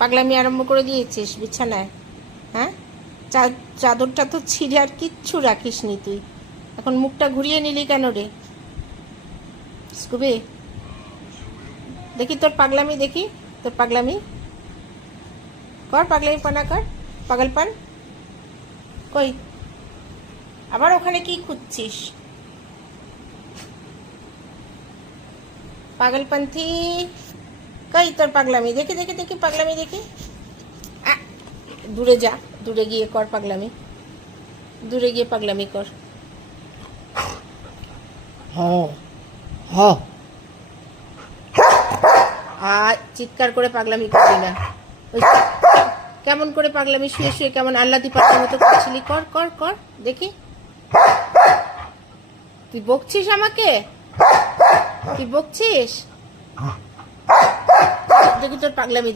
পাগলামি আরম্ভ করে দিয়েছিস বিছানায়? হ্যাঁ, চাদরটা তো ছিঁড়ে আর কিচ্ছু রাখিস নি তুই। এখন মুখটা ঘুরিয়ে নিলি কেন রে স্কুবি? দেখি তোর পাগলামি, দেখি তোর পাগলামি কর, পাগলামি পানা কর, পাগল পান কই? আবার ওখানে কি খুঁজছিস পাগলপন্থী? কই তোর পাগলামি? দেখি দেখি দেখি পাগলামি দেখি। দূরে যা, দূরে গিয়ে কর পাগলামি, দূরে গিয়ে পাগলামি কর। আর চিৎকার করে পাগলামি করবি না। ওই কেমন করে পাগলামি শুয়ে শুয়ে কেমন আল্লাদি পাতার মতো করছিলি? কর কর কর দেখি। তুই বকছিস আমাকে? তুই বকছিস? দেখি তোর পাগলামি।